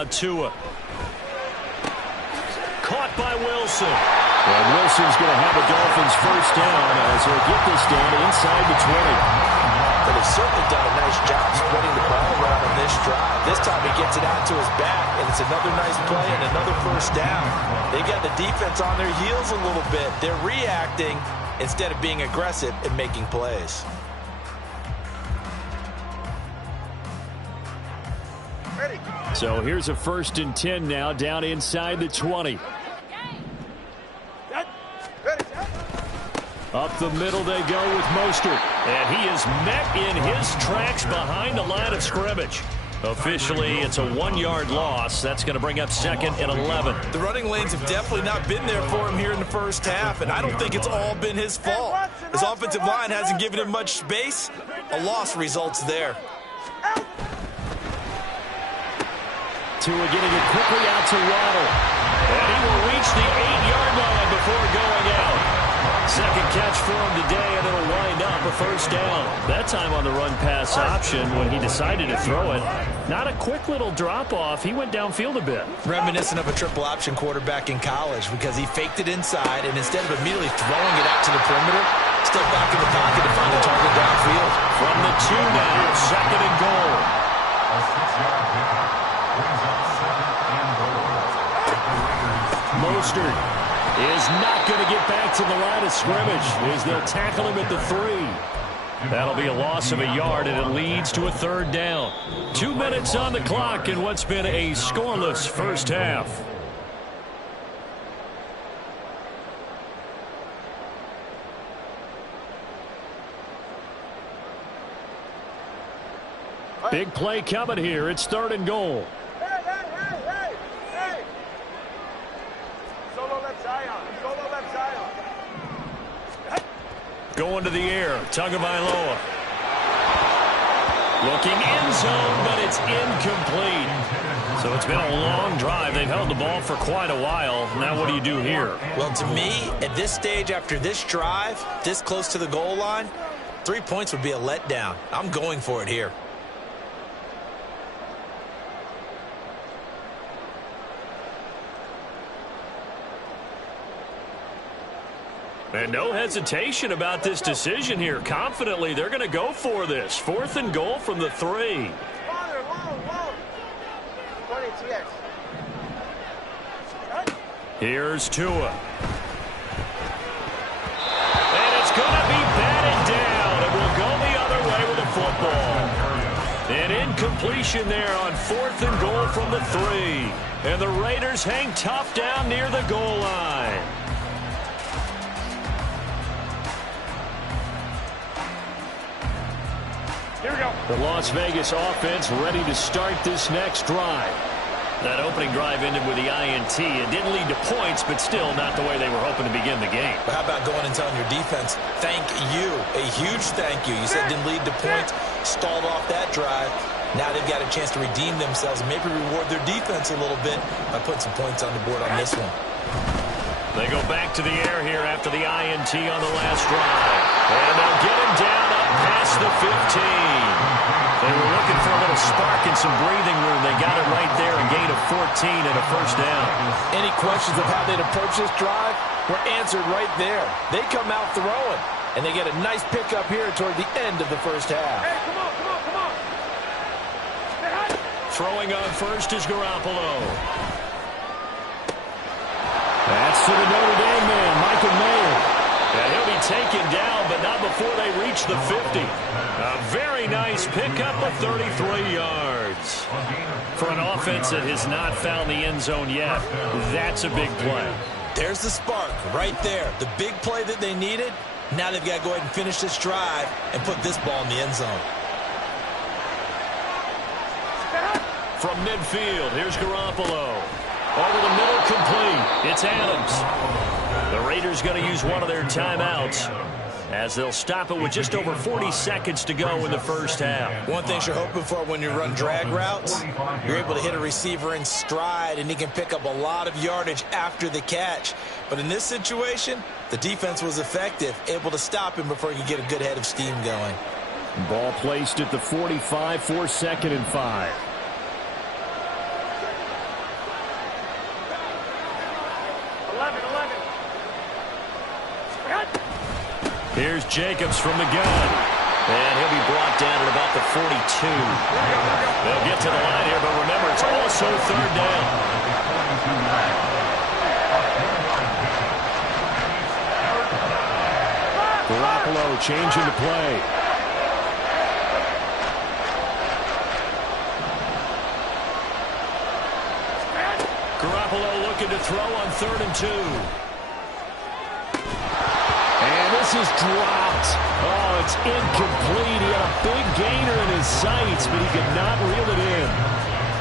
Now Tua. Caught by Wilson. And Wilson's going to have a Dolphins first down as he'll get this down inside the 20. But they've certainly done a nice job spreading the ball around on this drive. This time he gets it out to his back, and it's another nice play and another first down. They got the defense on their heels a little bit. They're reacting instead of being aggressive and making plays. So here's a 1st and 10 now down inside the 20. Up the middle they go with Mostert. And he is met in his tracks behind the line of scrimmage. Officially, it's a 1-yard loss. That's going to bring up 2nd and 11. The running lanes have definitely not been there for him here in the first half, and I don't think it's all been his fault. His offensive line hasn't given him much space. A loss results there. Tua getting it quickly out to Waddle. And he will reach the 8-yard line before going out. Second catch for him today, and it'll wind up a first down. That time on the run-pass option when he decided to throw it. Not a quick little drop-off. He went downfield a bit. Reminiscent of a triple-option quarterback in college because he faked it inside, and instead of immediately throwing it out to the perimeter, stepped back in the pocket to find a target downfield. From the 2 now, 2nd and goal. Mostert is not going to get back to the line of scrimmage as they'll tackle him at the 3. That'll be a loss of a yard, and it leads to a 3rd down. 2 minutes on the clock in what's been a scoreless first half. Big play coming here. It's 3rd and goal. Going to the air, Tagovailoa. Looking end zone, but it's incomplete. So it's been a long drive. They've held the ball for quite a while. Now what do you do here? Well, to me, at this stage after this drive, this close to the goal line, 3 points would be a letdown. I'm going for it here. And no hesitation about this decision here. Confidently, they're going to go for this. 4th and goal from the 3. Here's Tua. And it's going to be batted down. And we'll go the other way with the football. An incompletion there on 4th and goal from the 3. And the Raiders hang tough down near the goal line. Here we go. The Las Vegas offense ready to start this next drive. That opening drive ended with the INT. It didn't lead to points, but still not the way they were hoping to begin the game. But how about going and telling your defense, thank you, a huge thank you. You said it didn't lead to points, stalled off that drive. Now they've got a chance to redeem themselves and maybe reward their defense a little bit by putting some points on the board on this one. They go back to the air here after the INT on the last drive. And they'll get him down up past the 15. They were looking for a little spark and some breathing room. They got it right there, a gain of 14 and a first down. Any questions of how they'd approach this drive were answered right there. They come out throwing, and they get a nice pickup here toward the end of the first half. Hey, come on, come on, come on. Throwing on first is Garoppolo. That's to the Notre Dame man, Michael Mayer. And he'll be taken down, but not before they reach the 50. A very nice pickup of 33 yards. For an offense that has not found the end zone yet, that's a big play. There's the spark right there. The big play that they needed. Now they've got to go ahead and finish this drive and put this ball in the end zone. From midfield, here's Garoppolo. Over the middle, complete. It's Adams. The Raiders going to use one of their timeouts as they'll stop it with just over 40 seconds to go in the first half. One thing you're hoping for when you run drag routes, you're able to hit a receiver in stride, and he can pick up a lot of yardage after the catch. But in this situation, the defense was effective, able to stop him before he could get a good head of steam going. Ball placed at the 45 for 2nd and 5. Here's Jacobs from the gun. And he'll be brought down at about the 42. They'll get to the line here, but remember, it's also third down. Garoppolo changing the play. Garoppolo looking to throw on 3rd and 2. And this is dropped. Oh, it's incomplete. He had a big gainer in his sights, but he could not reel it in.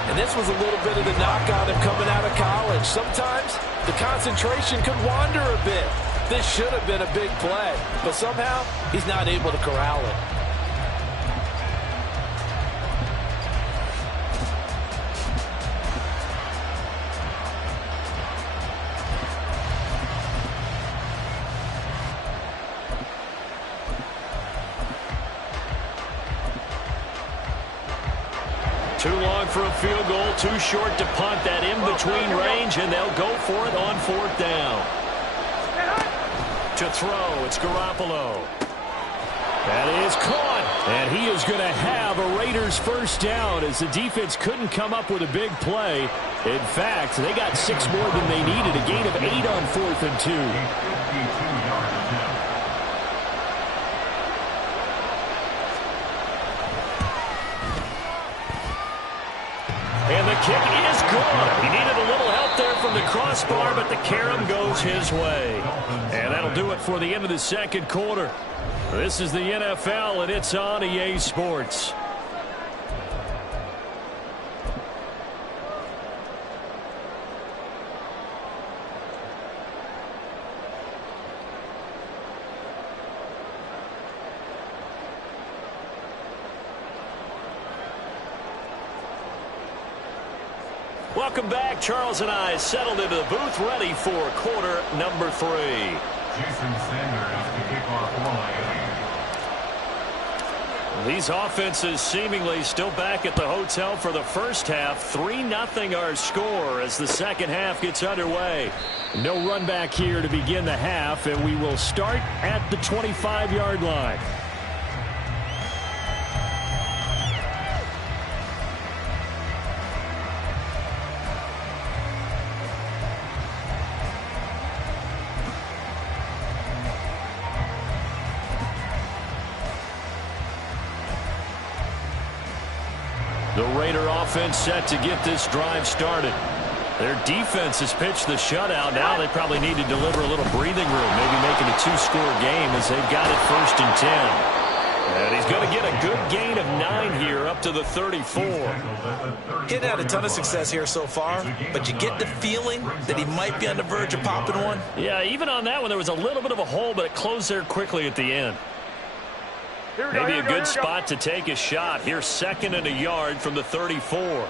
And this was a little bit of the knock on him coming out of college. Sometimes the concentration could wander a bit. This should have been a big play, but somehow he's not able to corral it. Too long for a field goal, too short to punt. That in-between range, and they'll go for it on 4th down. To throw, it's Garoppolo. That is caught, and he is going to have a Raiders first down as the defense couldn't come up with a big play. In fact, they got 6 more than they needed, a gain of 8 on 4th and 2. And the kick is good. He needed a little help there from the crossbar, but the carom goes his way. And that'll do it for the end of the second quarter. This is the NFL, and it's on EA Sports. Welcome back. Charles and I settled into the booth, ready for quarter number 3. Jason Sanders to kick off one. These offenses seemingly still back at the hotel for the first half. 3-0 our score as the second half gets underway. No run back here to begin the half, and we will start at the 25-yard line. The Raider offense set to get this drive started. Their defense has pitched the shutout. Now they probably need to deliver a little breathing room, maybe making a 2-score game as they've got it 1st and 10. And he's going to get a good gain of 9 here up to the 34. He's had a ton of success here so far, but you get the feeling that he might be on the verge of popping one. Yeah, even on that one, there was a little bit of a hole, but it closed there quickly at the end. Maybe a good spot to take a shot. Here's 2nd and a yard from the 34.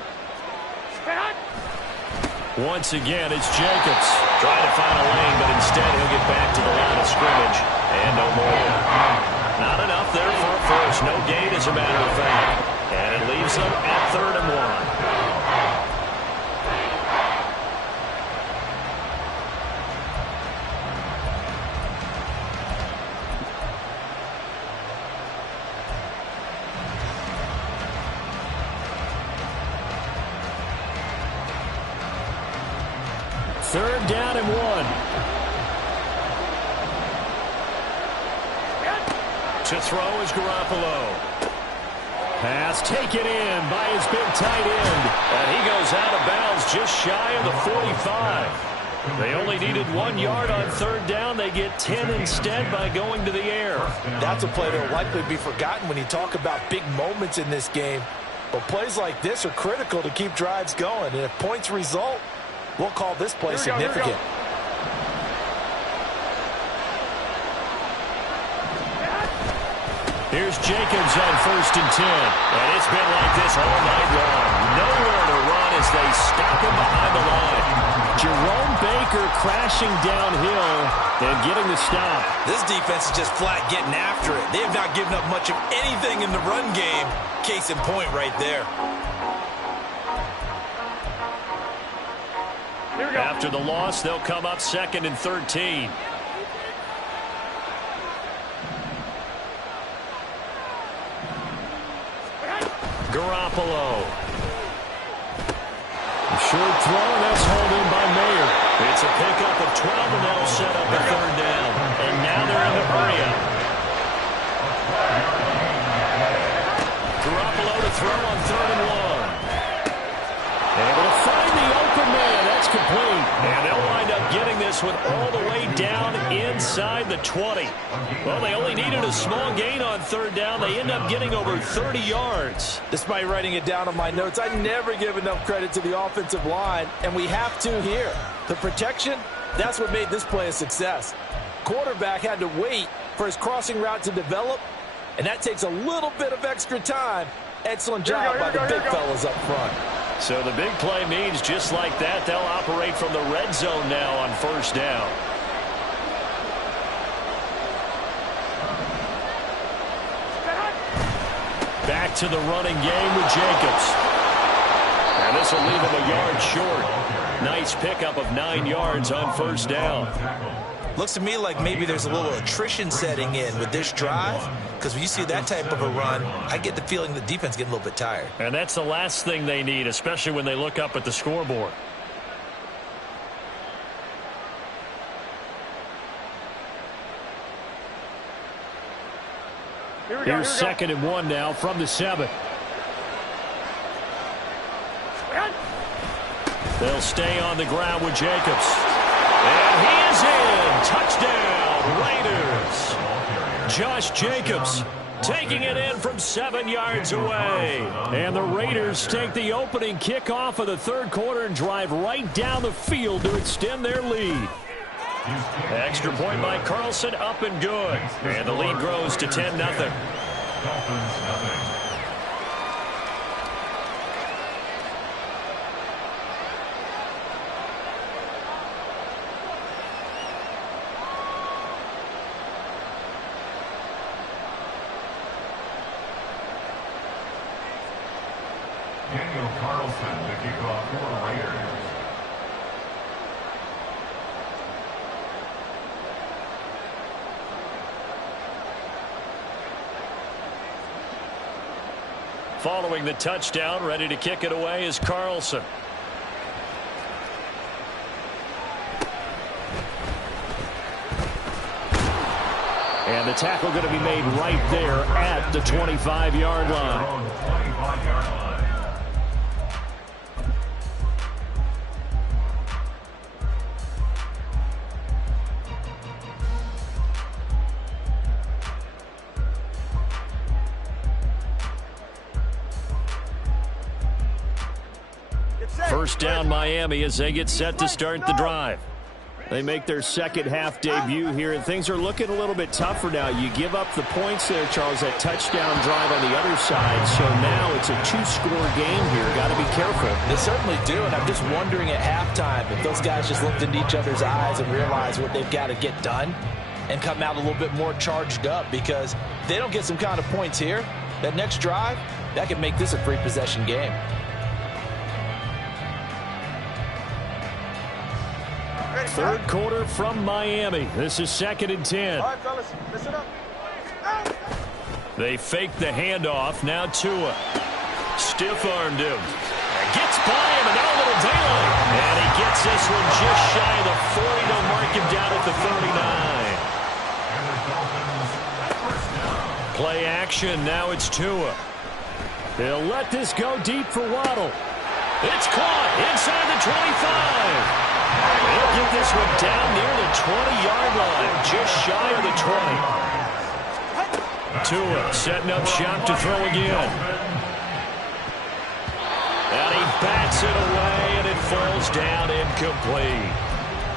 Once again, it's Jacobs trying to find a lane, but instead he'll get back to the line of scrimmage. And no more. Not enough there for a first. No gain, as a matter of fact. And it leaves them at 3rd and 1. Third down and 1. To throw is Garoppolo. Pass taken in by his big tight end. And he goes out of bounds just shy of the 45. They only needed 1 yard on 3rd down. They get 10 instead by going to the air. That's a play that will likely be forgotten when you talk about big moments in this game. But plays like this are critical to keep drives going. And if points result, we'll call this play significant. Here's Jacobs on 1st and 10. And it's been like this all night long. Nowhere to run as they stop him behind the line. Jerome Baker crashing downhill and getting the stop. This defense is just flat getting after it. They have not given up much of anything in the run game. Case in point right there. After the loss, they'll come up 2nd and 13. Garoppolo. Short throw, and that's hauled in by Mayer. It's a pickup of 12, and that'll set up a third down. And now they're in the hurry-up. Garoppolo to throw on 3rd and 1. Able to find the open man. That's complete. And they'll wind up getting this one all the way down inside the 20. Well, they only needed a small gain on 3rd down. They end up getting over 30 yards. Despite writing it down on my notes, I never give enough credit to the offensive line, and we have to here. The protection, that's what made this play a success. Quarterback had to wait for his crossing route to develop, and that takes a little bit of extra time. Excellent job by the big fellas up front. So the big play means just like that, they'll operate from the red zone now on 1st down. Back to the running game with Jacobs. And this will leave him a yard short. Nice pickup of 9 yards on 1st down. Looks to me like maybe there's a little attrition setting in with this drive, because when you see that type of a run, I get the feeling the defense getting a little bit tired. And that's the last thing they need, especially when they look up at the scoreboard. Here's 2nd and 1 now from the 7. They'll stay on the ground with Jacobs. And he is in. Touchdown, Raiders. Josh Jacobs taking it in from 7 yards away. And the Raiders take the opening kickoff of the 3rd quarter and drive right down the field to extend their lead. Extra point by Carlson, up and good. And the lead grows to 10-0. Dolphins, Daniel Carlson to kick off for the Raiders. Following the touchdown, ready to kick it away is Carlson. And the tackle going to be made right there at the 25-yard line. First down Miami as they get set to start the drive. They make their second half debut here, and things are looking a little bit tougher now. You give up the points there, Charles, that touchdown drive on the other side. So now it's a 2-score game here. Got to be careful. They certainly do, and I'm just wondering at halftime if those guys just looked into each other's eyes and realized what they've got to get done and come out a little bit more charged up, because if they don't get some kind of points here, that next drive, that can make this a free-possession game. Third quarter from Miami. This is 2nd and 10. All right, fellas, listen up. They fake the handoff. Now Tua. Stiff-armed him. Gets by him, and now a little daylight. And he gets this one just shy of the 40. They'll mark him down at the 39. Play action. Now it's Tua. They'll let this go deep for Waddle. It's caught inside the 25. They'll get this one down near the 20-yard line, just shy of the 20. Tua setting up shop to throw again. And he bats it away, and it falls down incomplete.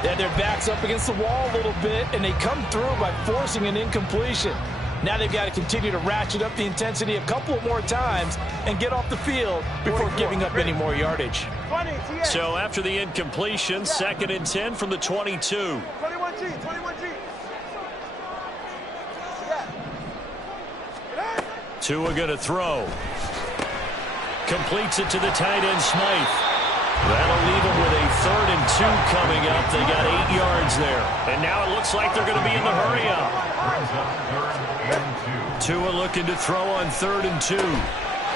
Yeah, their back's up against the wall a little bit, and they come through by forcing an incompletion. Now they've got to continue to ratchet up the intensity a couple more times and get off the field before giving up any more yardage. So after the incompletion, 2nd and 10 from the 22. 21G, 21G. Tua going to throw. Completes it to the tight end, Smythe. That'll leave them with a 3rd and 2 coming up. They got 8 yards there. And now it looks like they're going to be in the hurry-up. Tua looking to throw on 3rd and 2.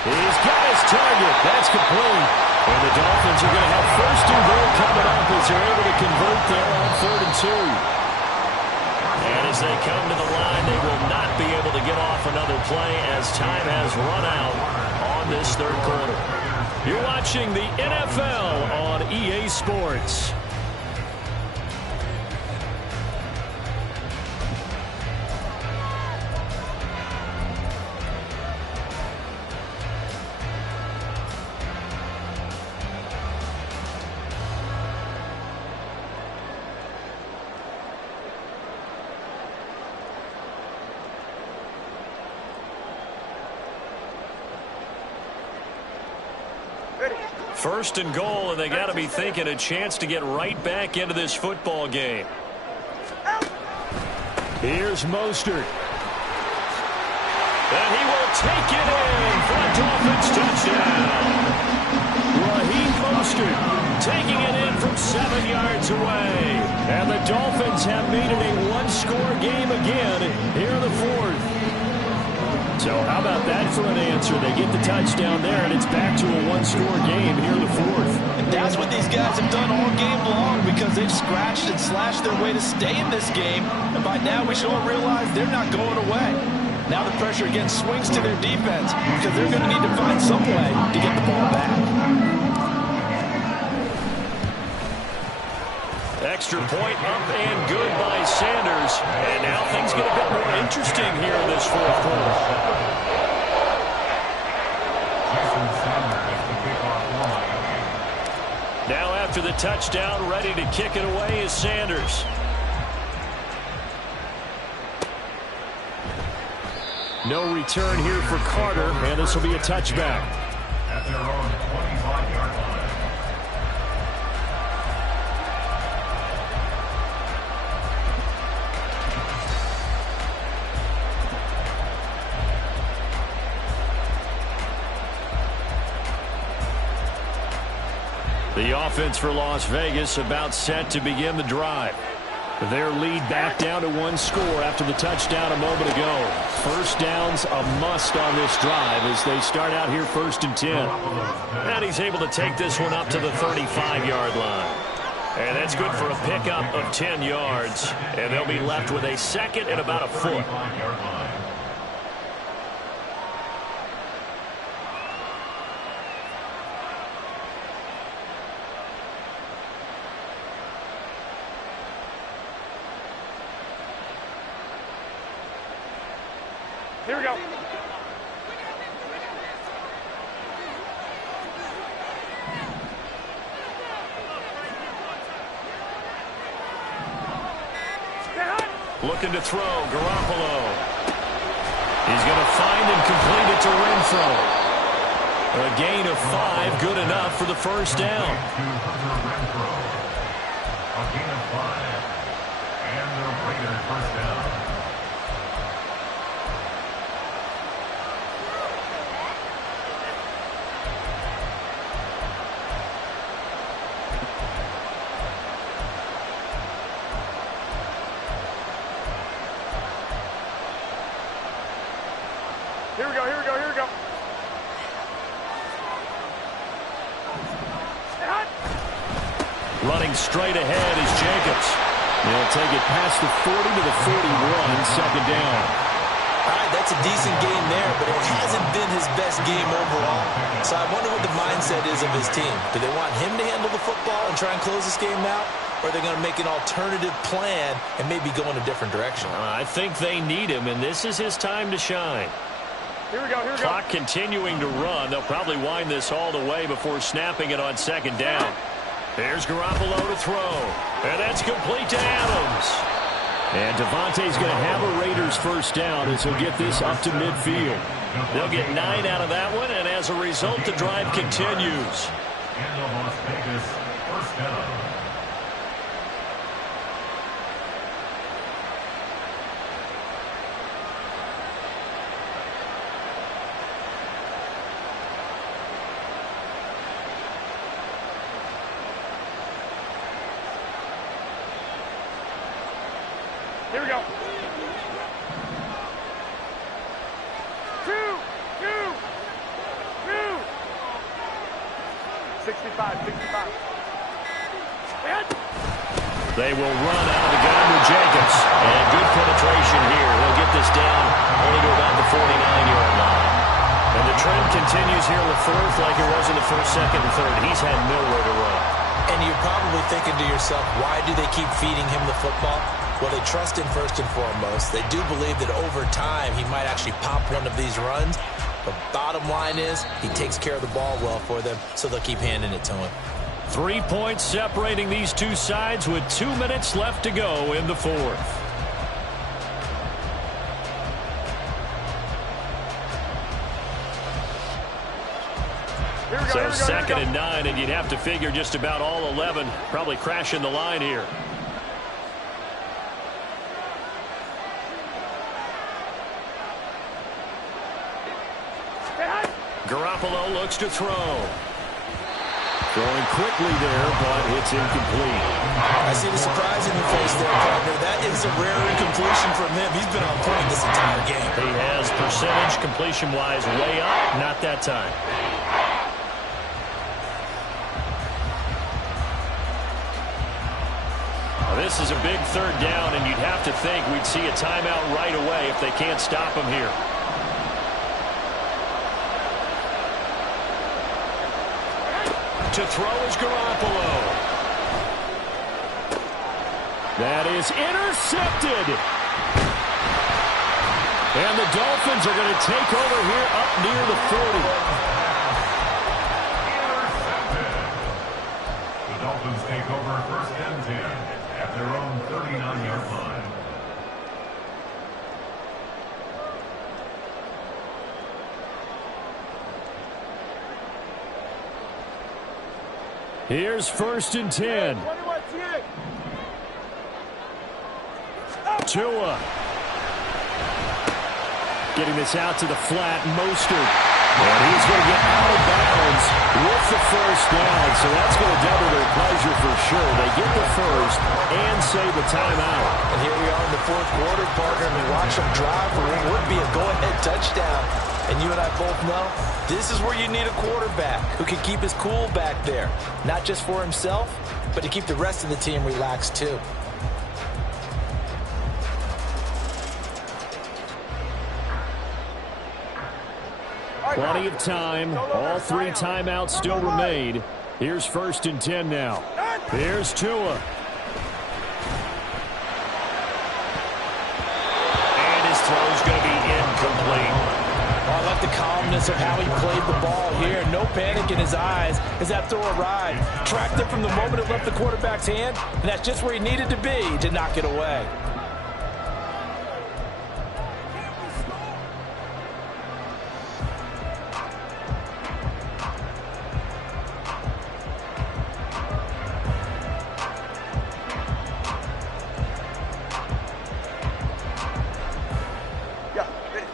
He's got his target. That's complete. And the Dolphins are going to have first and goal coming up as they're able to convert there on 3rd and 2. And as they come to the line, they will not be able to get off another play as time has run out on this 3rd quarter. You're watching the NFL on EA Sports. First and goal, and they got to be thinking a chance to get right back into this football game. Here's Mostert. And he will take it in for a Dolphins touchdown. Raheem Mostert taking it in from 7 yards away. And the Dolphins have made it a one-score game again here in the 4th. So how about that for an answer? They get the touchdown there, and it's back to a one-score game here in the 4th. And that's what these guys have done all game long because they've scratched and slashed their way to stay in this game. And by now, we should all realize they're not going away. Now the pressure again swings to their defense because they're going to need to find some way to get the ball back. Extra point up and good by Sanders. And now things get a bit more interesting here in this 4th quarter. Now after the touchdown, ready to kick it away is Sanders. No return here for Carter, and this will be a touchback. At their own 25-yard line. The offense for Las Vegas about set to begin the drive. Their lead back down to one score after the touchdown a moment ago. First down's a must on this drive as they start out here 1st and 10. And he's able to take this one up to the 35-yard line. And that's good for a pickup of 10 yards. And they'll be left with a second and about a foot. Here we go. Looking to throw, Garoppolo. He's going to find and complete it to Renfro. A gain of 5, good enough for the first down. A gain of 5. And the Raiders first down. Here we go, here we go, here we go. Running straight ahead is Jacobs. They'll take it past the 40 to the 41, second down. All right, that's a decent game there, but it hasn't been his best game overall. So I wonder what the mindset is of his team. Do they want him to handle the football and try and close this game out? Or are they going to make an alternative plan and maybe go in a different direction? I think they need him, and this is his time to shine. Here we go, here we go. Clock continuing to run. They'll probably wind this all the way before snapping it on second down. There's Garoppolo to throw. And that's complete to Adams. And Devontae's going to have a Raiders first down as he'll get this up to midfield. They'll get 9 out of that one, and as a result, the drive continues. And the Las Vegas first down. Here we go. 2, 2. 65, 65. They will run out of the gun with Jacobs. And good penetration here. They'll get this down only to about the 49-yard line. And the trend continues here in the fourth like it was in the first, second, and third. He's had nowhere to run. And you're probably thinking to yourself, why do they keep feeding him the football? Well, they trust him first and foremost. They do believe that over time he might actually pop one of these runs. The bottom line is he takes care of the ball well for them, so they'll keep handing it to him. 3 points separating these two sides with 2 minutes left to go in the fourth. So second and 9, and you'd have to figure just about all 11 probably crashing the line here. Garoppolo looks to throw. Throwing quickly there, but it's incomplete. I see the surprise in your face there, partner. That is a rare incompletion from him. He's been on point this entire game. He has percentage completion-wise way up, not that time. Well, this is a big third down, and you'd have to think we'd see a timeout right away if they can't stop him here. To throw is Garoppolo. That is intercepted. And the Dolphins are going to take over here up near the 40. Intercepted. The Dolphins take over first and 10 at their own 39-yard line. Here's first and 10. Tua. Getting this out to the flat. Mostert. And he's going to get out of bounds with the first down. So that's going to double their pleasure for sure. They get the first and save the timeout. And here we are in the fourth quarter, partner, and we watch them drive for what would be a go-ahead touchdown. And you and I both know this is where you need a quarterback who can keep his cool back there. Not just for himself, but to keep the rest of the team relaxed too. Plenty of time. All 3 timeouts still remain. Here's first and 10 now. Here's Tua. And his throw's going to be incomplete. I like the calmness of how he played the ball here. No panic in his eyes as that throw arrived. Tracked it from the moment it left the quarterback's hand, and that's just where he needed to be to knock it away.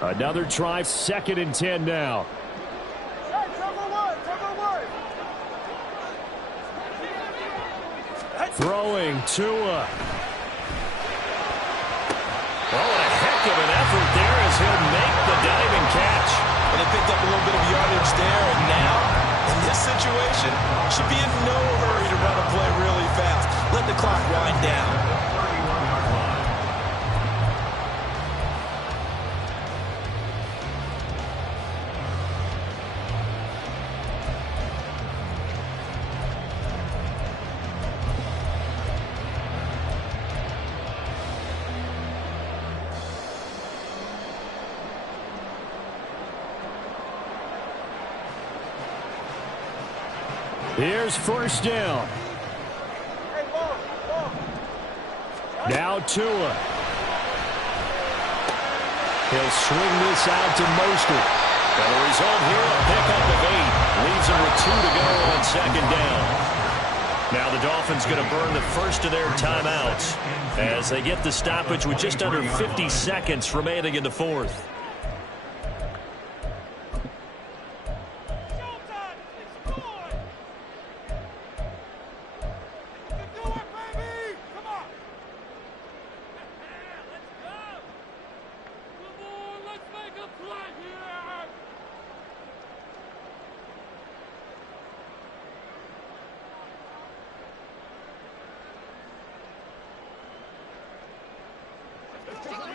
Another try, second and 10 now. Throwing Tua. Oh, what a heck of an effort there as he'll make the diving catch. And they picked up a little bit of yardage there, and now, in this situation, should be in no hurry to run a play really fast. Let the clock wind down. Here's first down. Now Tua. He'll swing this out to Mostert. And the result here, a pickup of 8. Leaves him with 2 to go on second down. Now the Dolphins going to burn the first of their timeouts as they get the stoppage with just under 50 seconds remaining in the fourth.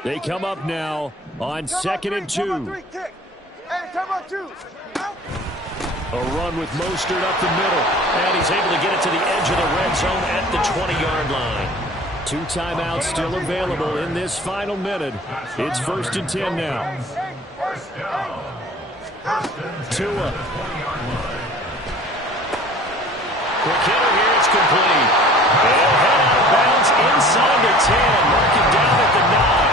They come up now on 2nd and 2. A run with Mostert up the middle. And he's able to get it to the edge of the red zone at the 20-yard line. 2 timeouts still available in this final minute. It's 1st and 10 now. Tua. Quick hitter here. It's complete. They'll head out of bounds inside the 10. Mark it down at the 9.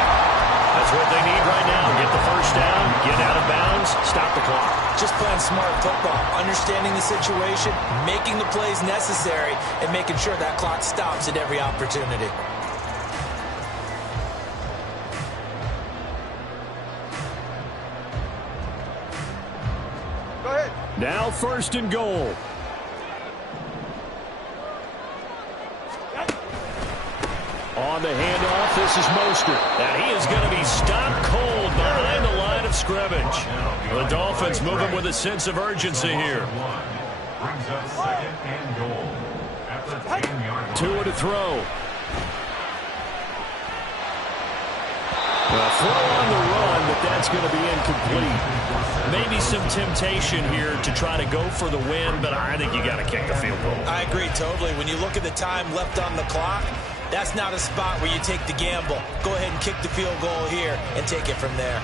That's what they need right now. Get the first down, get out of bounds, stop the clock. Just playing smart football, understanding the situation, making the plays necessary, and making sure that clock stops at every opportunity. Go ahead. Now 1st and goal. On the handoff, this is Mostert. And he is going to be stopped cold behind the line of scrimmage. The Dolphins moving with a sense of urgency here. Brings up 2nd and goal at the 10-yard line. Tua to throw. A throw on the run, but that's going to be incomplete. Maybe some temptation here to try to go for the win, but I think you got to kick the field goal. I agree totally. When you look at the time left on the clock, that's not a spot where you take the gamble. Go ahead and kick the field goal here and take it from there.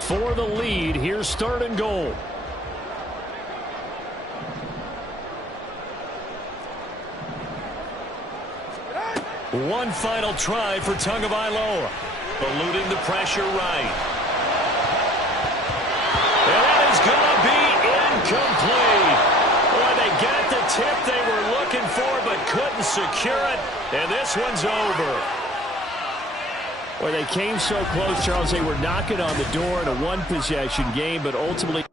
For the lead, here's 3rd and goal. One final try for Tagovailoa. Eluding the pressure right. And that is going to be incomplete. Boy, they got the tip they were looking for but couldn't secure it. And this one's over. Boy, they came so close, Charles. They were knocking on the door in a one-possession game, but ultimately